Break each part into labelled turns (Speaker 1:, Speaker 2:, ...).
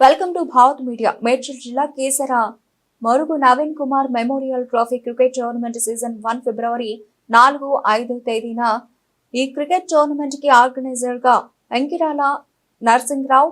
Speaker 1: Welcome to Bharat media Medchal జిల్లా Keesara Marugu Naveen Kumar memorial trophy cricket tournament season one ఫిబ్రవరి నాలుగు ఐదు తేదీన ఈ క్రికెట్ టోర్నమెంట్కి ఆర్గనైజర్గా వెంకిరాల నరసింహరావు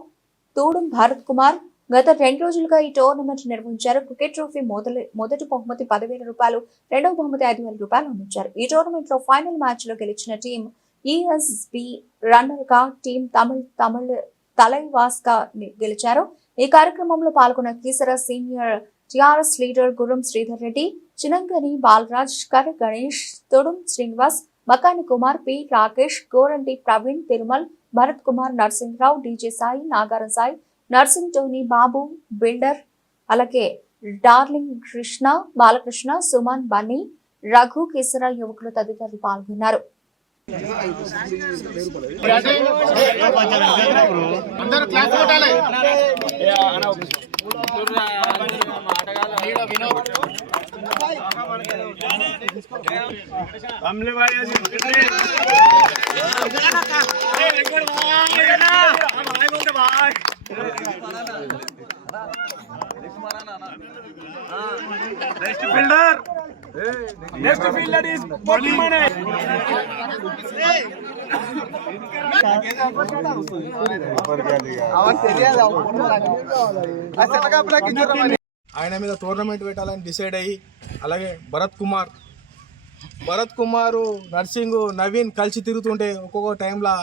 Speaker 1: తూడం భారత్ కుమార్ గత రెండు రోజులుగా ఈ టోర్నమెంట్ నిర్వహించారు. క్రికెట్ ట్రోఫీ మొదటి మొదటి బహుమతి పదివేల రూపాయలు రెండవ బహుమతి ఐదు వేల రూపాయలు అందించారు. ఈ టోర్నమెంట్లో ఫైనల్ మ్యాచ్లో గెలిచిన టీం ఈఎస్బి రన్నర్గా టీం తమిళ్ తమిళ్ తలైవాస్గా గెలిచారు. ఈ కార్యక్రమంలో పాల్గొన్న Keesara senior TRS leader Guram Sridhar Reddy Chinangani Balraj కర్ Ganesh Thodum Srinivas Makani Kumar P Rakesh Goranti Praveen Tirumal Bharat Kumar Narasimharao DJ Sai Nagaram Sai Narsing Tony Babu builder అలాగే darling Krishna Balakrishna Suman Bunny Raghu కిసరా యువకులు తదితరులు పాల్గొన్నారు.
Speaker 2: అందరూ class కొట్టాలి.
Speaker 3: అమలు next fielder next fielder is మనే
Speaker 2: ఆయన మీద టోర్నమెంట్ పెట్టాలని డిసైడ్ అయ్యి అలాగే భరత్ కుమార్. భరత్ కుమార్ నర్సింగ్ నవీన్ కలిసి తిరుగుతుంటే ఒక్కొక్క టైంలో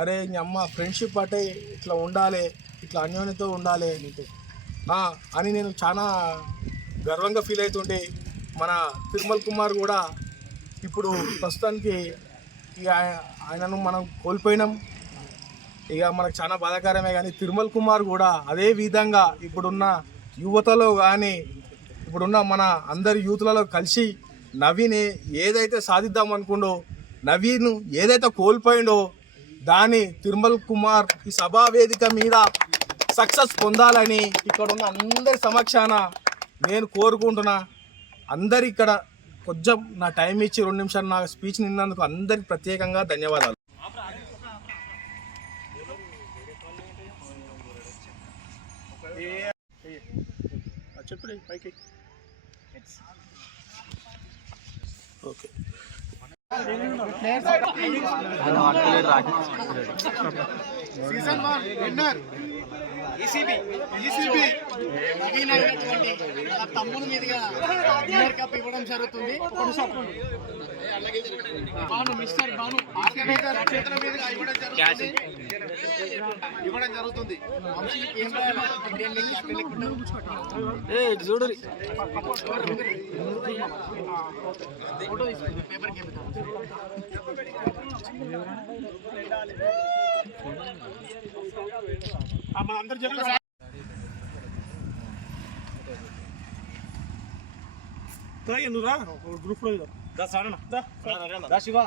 Speaker 2: అరే అమ్మ ఫ్రెండ్షిప్ అంటే ఇట్లా ఉండాలి ఇట్లా అన్యోన్యతో ఉండాలి. నీకు అని నేను చాలా గర్వంగా ఫీల్ అవుతుండే మన తిరుమల్ కుమార్ కూడా ఇప్పుడు ప్రస్తుతానికి ఇక ఆయ- ఆయనను మనం కోల్పోయినాం. ఇక మనకు చాలా బాధాకరమే కానీ తిరుమల్ కుమార్ కూడా అదే విధంగా ఇప్పుడున్న యువతలో కానీ ఇప్పుడున్న మన అందరి యూత్లలో కలిసి నవీన్ ఏదైతే సాధిద్దాం అనుకుండో నవీన్ ఏదైతే కోల్పోయిండో దాన్ని తిరుమల్ కుమార్ ఈ సభా వేదిక మీద సక్సెస్ పొందాలని ఇక్కడ ఉన్న అందరి సమక్షాన నేను కోరుకుంటున్నా. అందరు ఇక్కడ కొంచెం నా టైం ఇచ్చి రెండు నిమిషాలు నా స్పీచ్ నిన్నందుకు అందరికి ప్రత్యేకంగా ధన్యవాదాలు. చెప్పండి పైకి. Okay season one winner ECB ECB
Speaker 4: Naveen అయినటువంటి మీదుగా విన్నర్ కప్ ఇవ్వడం జరుగుతుంది బాను మిస్టర్ బాను
Speaker 2: ఆర్గనైజర్ చేతుల మీదుగా ఇవ్వడం జరుగుతుంది ఇవ్వడం జరుగుతుంది
Speaker 4: ఫోటో పేపర్కి
Speaker 3: అందరు చెప్పండి ఎందుకు రా గ్రూప్లో దా సారణ దా దా శివ.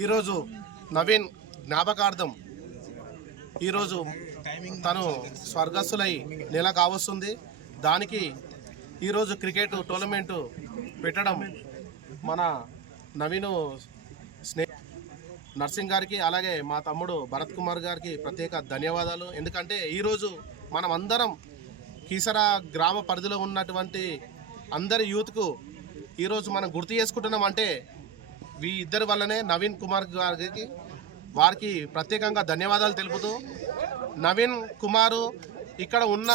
Speaker 5: ఈరోజు నవీన్ జ్ఞాపకార్థం ఈరోజు తను స్వర్గస్సులై నెల కావస్తుంది. దానికి ఈరోజు క్రికెట్ టోర్నమెంటు పెట్టడం మన నవీను స్నే నర్సింగ్ గారికి అలాగే మా తమ్ముడు భరత్ కుమార్ గారికి ప్రత్యేక ధన్యవాదాలు. ఎందుకంటే ఈరోజు మనం అందరం కీసరా గ్రామ పరిధిలో ఉన్నటువంటి అందరి యూత్కు ఈరోజు మనం గుర్తు చేసుకుంటున్నాం అంటే వీ ఇద్దరి వల్లనే నవీన్ కుమార్ గారికి వారికి ప్రత్యేకంగా ధన్యవాదాలు తెలుపుతూ నవీన్ కుమారు ఇక్కడ ఉన్న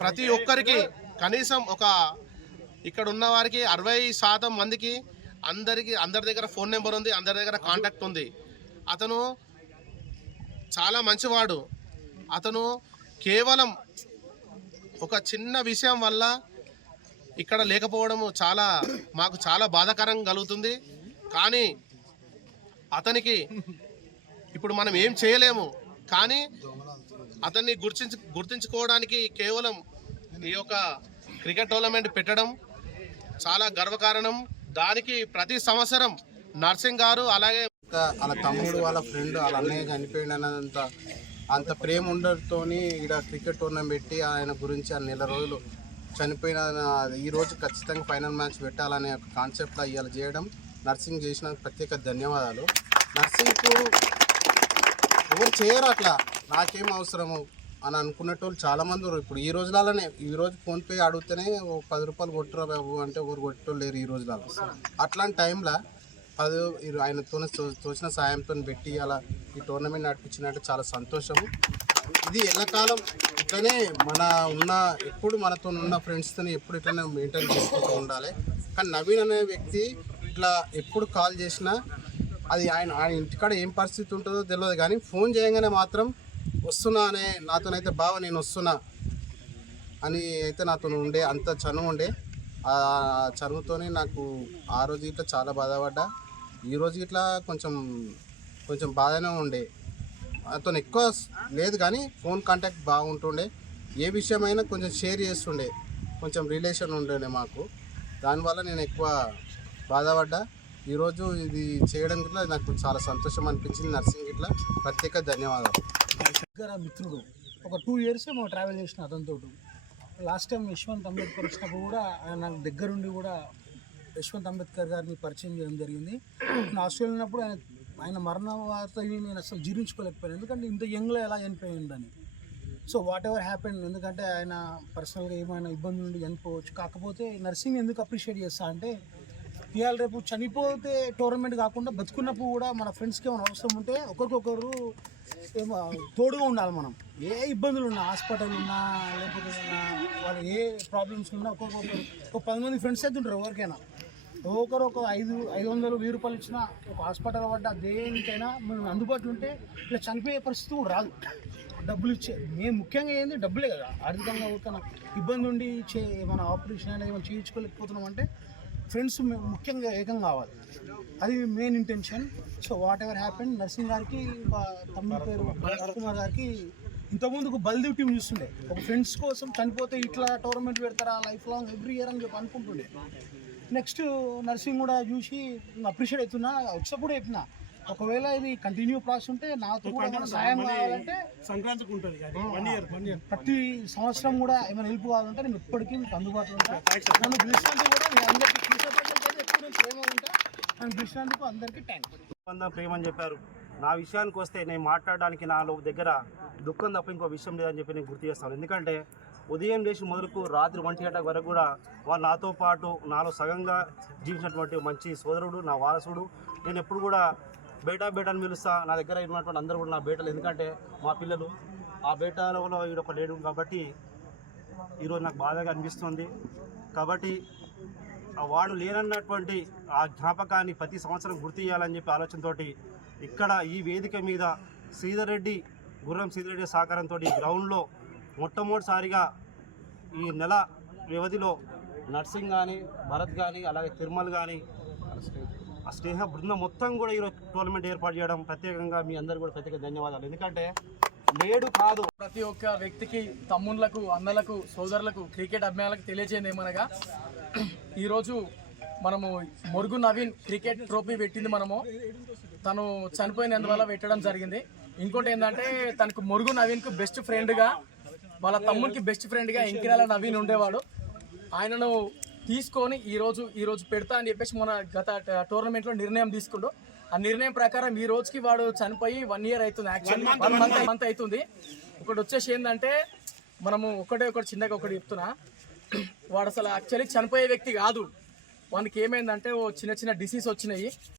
Speaker 5: ప్రతి ఒక్కరికి కనీసం ఒక ఇక్కడ ఉన్న వారికి అరవై శాతం మందికి అందరికి అందరి దగ్గర ఫోన్ నెంబర్ ఉంది అందరి దగ్గర కాంటాక్ట్ ఉంది. అతను చాలా మంచివాడు. అతను కేవలం ఒక చిన్న విషయం వల్ల ఇక్కడ లేకపోవడము చాలా మాకు చాలా బాధాకరం కలుగుతుంది. కానీ అతనికి ఇప్పుడు మనం ఏం చేయలేము. కానీ అతన్ని గుర్తించు గుర్తించుకోవడానికి కేవలం ఈ యొక్క క్రికెట్ టోర్నమెంట్ పెట్టడం చాలా గర్వకారణం. దానికి ప్రతి సంవత్సరం నర్సింగ్ గారు అలాగే
Speaker 6: వాళ్ళ తమ్ముడు వాళ్ళ ఫ్రెండ్ వాళ్ళ అన్నయ్య చనిపోయిండు అన్నంత అంత ప్రేమ ఉండటంతోని ఇక్కడ క్రికెట్ టోర్నమెంట్ పెట్టి ఆయన గురించి ఆ నెల రోజులు చనిపోయిన ఈ రోజు ఖచ్చితంగా ఫైనల్ మ్యాచ్ పెట్టాలనే ఒక కాన్సెప్ట్లో ఇవాళ చేయడం. నర్సింగ్ చేసిన ప్రత్యేక ధన్యవాదాలు. నర్సింగ్కు ఎవరు చేయరు అట్లా. నాకేం అవసరము అని అనుకునేటోళ్ళు చాలామంది ఇప్పుడు ఈ రోజులలోనే ఈ రోజు ఫోన్పే అడిగితేనే ఓ పది రూపాయలు కొట్టురా బాబు అంటే ఎవరు కొట్టేటోళ్ళు లేరు ఈ రోజులలో. అట్లాంటి టైంలో పది ఇరు- ఆయనతో తోచిన సాయంతో పెట్టి అలా ఈ టోర్నమెంట్ నడిపించినట్టు చాలా సంతోషము. ఇది ఎల్లకాలం ఇట్లనే మన ఉన్న ఎప్పుడు మనతో ఉన్న ఫ్రెండ్స్తో ఎప్పుడు ఇట్లనే మెయింటైన్ చేసుకుంటూ ఉండాలి. కానీ నవీన్ అనే వ్యక్తి ఇట్లా ఎప్పుడు కాల్ చేసినా అది ఆయన ఆయన ఇంటికాడ ఏం పరిస్థితి ఉంటుందో తెలియదు కానీ ఫోన్ చేయగానే మాత్రం వస్తున్నా అనే నాతోనైతే బావ నేను వస్తున్నా అని అయితే నాతో ఉండే అంత చనువు ఉండే. ఆ చనువుతోనే నాకు ఆ రోజు ఇట్లా చాలా బాధపడ్డా. ఈ రోజు ఇట్లా కొంచెం కొంచెం బాధనే ఉండే. అతను ఎక్కువ లేదు కానీ ఫోన్ కాంటాక్ట్ బాగుంటుండే. ఏ విషయమైనా కొంచెం షేర్ చేస్తుండే. కొంచెం రిలేషన్ ఉండే మాకు. దానివల్ల నేను ఎక్కువ బాధపడ్డా. ఈరోజు ఇది చేయడం ఇట్లా నాకు చాలా సంతోషం అనిపించింది నర్సింగ్ గిట్ల ప్రత్యేక ధన్యవాదాలు.
Speaker 7: దగ్గర మిత్రుడు ఒక టూ ఇయర్స్ మేము ట్రావెల్ చేసిన అతనితో లాస్ట్ టైం యశ్వంత్ అంబేద్కర్ వచ్చినప్పుడు కూడా ఆయన నాకు దగ్గరుండి కూడా యశ్వంత్ అంబేద్కర్ గారిని పరిచయం చేయడం జరిగింది. నేను ఆస్ట్రేలియా ఉన్నప్పుడు ఆయన ఆయన మరణ వార్తని నేను అసలు జీర్ణించుకోలేకపోయాను. ఎందుకంటే ఇంత యంగ్లో ఎలా చనిపోయిందని సో వాట్ ఎవర్ హ్యాపెన్ ఎందుకంటే ఆయన పర్సనల్గా ఏమైనా ఇబ్బంది నుండి చనిపోవచ్చు. కాకపోతే నర్సింగ్ ఎందుకు అప్రిషియేట్ చేస్తా అంటే ఇవాళ రేపు చనిపోతే టోర్నమెంట్ కాకుండా బతుకున్నప్పుడు కూడా మన ఫ్రెండ్స్కి ఏమైనా అవసరం ఉంటే ఒకరికొకరు ఏమో తోడుగా ఉండాలి మనం. ఏ ఇబ్బందులు ఉన్నా హాస్పిటల్ ఉన్నా లేకపోతే వాళ్ళు ఏ ప్రాబ్లమ్స్ ఉన్నా ఒక్కొక్కరు ఒక పది మంది ఫ్రెండ్స్ అయితే ఉంటారు ఎవరికైనా. ఒకరు ఒక ఐదు ఐదు వందలు వెయ్యి రూపాయలు ఇచ్చినా ఒక హాస్పిటల్ పడ్డ దేనికైనా మనం అందుబాటులో ఉంటే ఇట్లా చనిపోయే పరిస్థితి కూడా రాదు. డబ్బులు ఇచ్చే మేము ముఖ్యంగా ఏంది? డబ్బులే కదా. ఆర్థికంగా ఒక ఇబ్బంది ఉండి చే ఏమైనా ఆపరేషన్ అయినా ఏమైనా చేయించుకోలేకపోతున్నాం అంటే ఫ్రెండ్స్ ముఖ్యంగా ఏకం కావాలి. అది main intention so whatever happen Narsing గారికి మా తమ్ముడి పేరు కుమార్ గారికి ఇంతకుముందుకు బల్దీవ్ టీం చూస్తుండే. ఒక ఫ్రెండ్స్ కోసం చనిపోతే ఇట్లా టోర్నమెంట్ పెడతారా లైఫ్ లాంగ్ ఎవ్రీ ఇయర్ అని చెప్పి అనుకుంటుండే. నెక్స్ట్ నర్సింగ్ కూడా చూసి అప్రిషియేట్ అవుతున్నా వచ్చినప్పుడు చెప్పిన. ఒకవేళ ఇది కంటిన్యూ ప్రాసెస్ ఉంటే నాకు కూడా సాయం కావాలంటే
Speaker 3: సంక్రాంతికి ఉంటుంది వన్ ఇయర్ వన్ ఇయర్
Speaker 7: ప్రతి సంవత్సరం కూడా ఏమైనా హెల్ప్ కావాలంటే నేను ఎప్పటికీ మీకు అందుబాటులో ఉంటాను నన్ను పిలిచినందుకు కూడా నేను అందరికీ ప్రేమ అని అందరికీ
Speaker 8: ప్రేమని చెప్పారు. నా విషయానికి వస్తే నేను మాట్లాడడానికి నాలో దగ్గర దుఃఖం తప్ప ఇంకో విషయం లేదని చెప్పి నేను గుర్తు చేస్తాను. ఎందుకంటే ఉదయం లేచి మొదలుకు రాత్రి ఒంటి గంట వరకు కూడా వాళ్ళు నాతో పాటు నాలో సగంగా జీవించినటువంటి మంచి సోదరుడు నా వారసుడు. నేను ఎప్పుడు కూడా బేటా బేటా అని పిలుస్తా నా దగ్గర ఉన్నటువంటి అందరూ కూడా నా బేటలు. ఎందుకంటే మా పిల్లలు ఆ బేటాలో ఈడ ఒక లేడు కాబట్టి ఈరోజు నాకు బాధగా అనిపిస్తుంది. కాబట్టి వాడు లేనన్నటువంటి ఆ జ్ఞాపకాన్ని ప్రతి సంవత్సరం గుర్తు చేయాలని చెప్పి ఆలోచనతోటి ఇక్కడ ఈ వేదిక మీద శ్రీధర్ రెడ్డి గుర్రం శ్రీధర్ రెడ్డి సహకారంతో గ్రౌండ్లో మొట్టమొదటిసారిగా ఈ నెల వ్యవధిలో నర్సింగ్ కానీ భరత్ కానీ అలాగే తిరుమల్ కానీ ఆ స్నేహ బృందం మొత్తం కూడా ఈరోజు టోర్నమెంట్ ఏర్పాటు చేయడం ప్రత్యేకంగా మీ అందరు కూడా ప్రత్యేక ధన్యవాదాలు. ఎందుకంటే నేడు కాదు.
Speaker 4: ప్రతి ఒక్క వ్యక్తికి తమ్ముళ్ళకు అన్నలకు సోదరులకు క్రికెట్ అభిమానులకు తెలియజేయండి ఏమనగా ఈరోజు మనము మొరుగు నవీన్ క్రికెట్ ట్రోఫీ పెట్టింది మనము. తను చనిపోయినందువల్ల పెట్టడం జరిగింది. ఇంకోటి ఏంటంటే తనకు మొరుగు నవీన్కు బెస్ట్ ఫ్రెండ్గా వాళ్ళ తమ్ముడికి బెస్ట్ ఫ్రెండ్గా ఇంకిరాల నవీన్ ఉండేవాడు. ఆయనను తీసుకొని ఈ రోజు ఈ రోజు పెడతా అని చెప్పేసి మన గత టోర్నమెంట్లో నిర్ణయం తీసుకుంటూ ఆ నిర్ణయం ప్రకారం ఈ రోజుకి వాడు చనిపోయి వన్ ఇయర్ అవుతుంది యాక్చువల్లీ వన్ మంత్ మంత్ అవుతుంది. ఒకటి వచ్చేసి ఏంటంటే మనము ఒకటే ఒకటి చిన్నగా ఒకటి చెప్తున్నా. వాడు అసలు యాక్చువల్లీ చనిపోయే వ్యక్తి కాదు. వానికి ఏమైందంటే ఓ చిన్న చిన్న డిసీజ్ వచ్చినాయి.